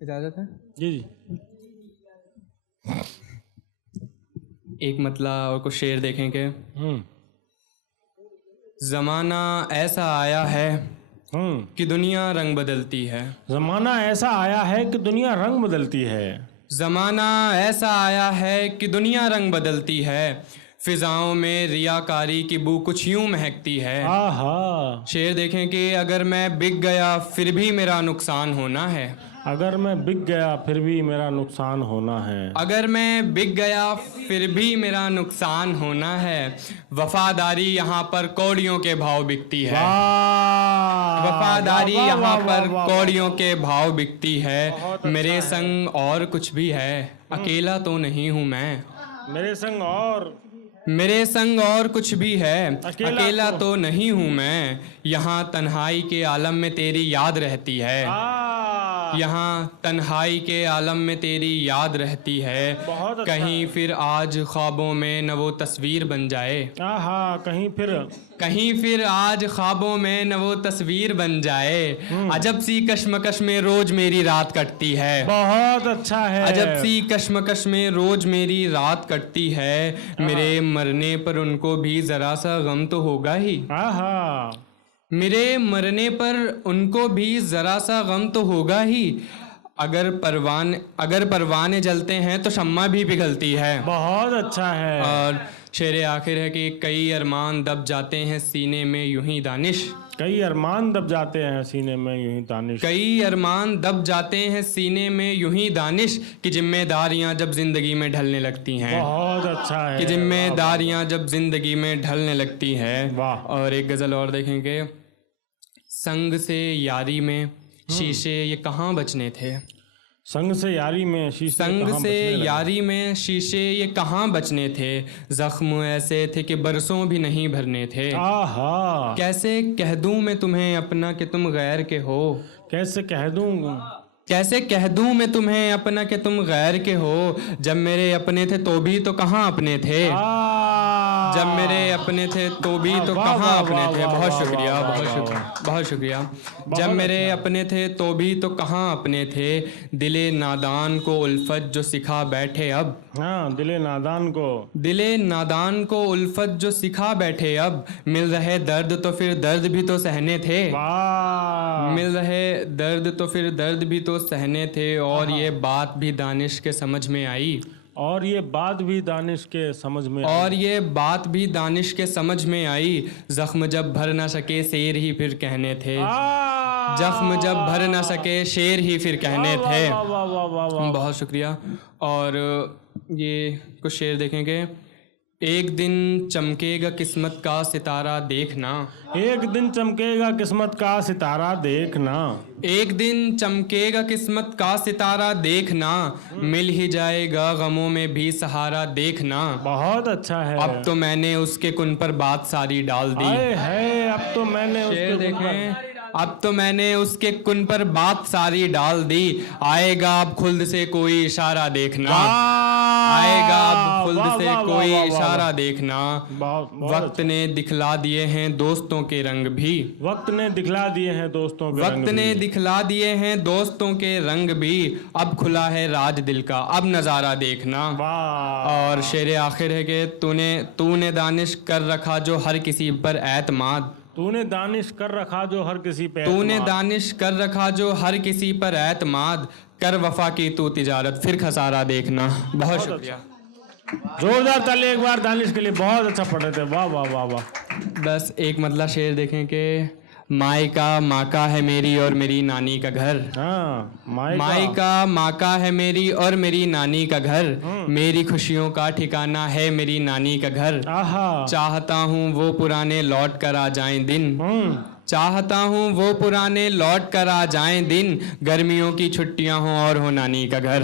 इजाजत है? जी जी। एक मतला और कुछ शेर देखेंगे। जमाना ऐसा आया है कि दुनिया रंग बदलती है। जमाना ऐसा आया है कि दुनिया रंग बदलती है। जमाना ऐसा आया है कि दुनिया रंग बदलती है। फिजाओं में रियाकारी की बू कुछ यूं महकती है। आहा। शेर देखें कि अगर मैं बिक गया फिर भी मेरा नुकसान होना है। अगर मैं बिक गया फिर भी मेरा नुकसान होना है। अगर मैं बिक गया फिर भी मेरा नुकसान होना है। वफादारी यहाँ पर कौड़ियों के भाव बिकती है। वाह, वफादारी वाह, वाह, यहाँ वाह, पर वाह, कौड़ियों के भाव बिकती है। बहुत अच्छा मेरे है। संग और कुछ भी है, अकेला तो नहीं हूँ मैं। मेरे संग और मेरे संग और कुछ भी है, अकेला तो नहीं हूँ मैं। यहाँ तन्हाई के आलम में तेरी याद रहती है। यहाँ तन्हाई के आलम में तेरी याद रहती है। बहुत अच्छा कहीं है। फिर आज ख्वाबों में न वो तस्वीर बन जाए। आहा, कहीं फिर आज ख्वाबों में न वो तस्वीर बन जाए। अजब सी कश्मकश में रोज मेरी रात कटती है। बहुत अच्छा है। अजब सी कश्मकश में रोज मेरी रात कटती है। मेरे मरने पर उनको भी जरा सा गम तो होगा ही। आहा। मेरे मरने पर उनको भी जरा सा गम तो होगा ही। अगर परवाने जलते हैं तो शम्मा भी पिघलती है। बहुत अच्छा है। और शेर आखिर है कि कई अरमान दब जाते हैं सीने में यूं ही दानिश। कई अरमान दब जाते हैं सीने में यूं ही दानिश। कई अरमान दब जाते हैं सीने में यूं ही दानिश कि जिम्मेदारियां जब जिंदगी में ढलने लगती हैं। बहुत अच्छा है। कि जिम्मेदारियां जब जिंदगी में ढलने लगती हैं। वाह। और एक गज़ल और देखेंगे। संग से यारी में शीशे ये कहाँ बचने थे। संग से यारी में शीशे संग कहाँ से बचने लगे? यारी में शीशे ये कहाँ बचने थे। जख्म ऐसे थे कि बरसों भी नहीं भरने थे। आहा। कैसे कह दूं मैं तुम्हें अपना कि तुम गैर के हो। कैसे कह दूं। कैसे कह दूं मैं तुम्हें अपना कि तुम गैर के हो। जब मेरे अपने थे तो भी तो कहाँ अपने थे। जब मेरे अपने थे तो भी तो वाह, कहाँ वाह, अपने वाह, थे। वाह, बहुत वाह, शुक्रिया, वाह, बहुत वाह, शुक्रिया, बहुत शुक्रिया। जब मेरे अपने थे तो भी तो कहाँ अपने थे। दिले नादान को उल्फत जो सिखा बैठे अब। हाँ, दिले नादान को उल्फत जो सिखा बैठे अब। मिल रहे दर्द तो फिर दर्द भी तो सहने थे। मिल रहे दर्द तो फिर दर्द भी तो सहने थे। और ये बात भी दानिश के समझ में आई। और ये बात भी दानिश के समझ में आई। जख्म जब भर ना सके शेर ही फिर कहने थे। जख्म जब भर ना सके शेर ही फिर कहने थे। बहुत शुक्रिया। और ये कुछ शेर देखेंगे। एक दिन चमकेगा किस्मत का सितारा देखना। एक दिन चमकेगा किस्मत का सितारा देखना। एक दिन चमकेगा किस्मत का सितारा देखना। मिल ही जाएगा गमों में भी सहारा देखना। बहुत अच्छा है। अब तो मैंने उसके कुन पर बात सारी डाल दी। अब तो मैंने शेर देखें। अब तो मैंने उसके कुन पर बात सारी डाल दी। आएगा अब खुल्द से कोई इशारा देखना। आएगा अब खुल्द से कोई इशारा देखना। वक्त ने दिखला दिए हैं दोस्तों के रंग भी। वक्त ने दिखला दिए हैं दोस्तों के रंग भी। अब खुला है राज दिल का अब नजारा देखना। और शेर आखिर है कि तूने दानिश कर रखा जो हर किसी पर एतमाद। तूने दानिश कर रखा जो हर किसी पर एतमाद। कर वफा की तू तिजारत फिर खसारा देखना। बहुत शुक्रिया। जोरदार ताली एक बार दानिश के लिए। बहुत अच्छा पढ़ रहे थे। वाह वाह वाह वाह। बस एक मतलब शेर देखें कि माँ का है मेरी और मेरी नानी का घर। माँ का है मेरी और मेरी नानी का घर। मेरी खुशियों का ठिकाना है मेरी नानी का घर। चाहता हूँ वो पुराने लौट कर आ जाएं दिन। चाहता हूँ वो पुराने लौट कर आ जाएं दिन। गर्मियों की छुट्टियां हों और हो नानी का घर।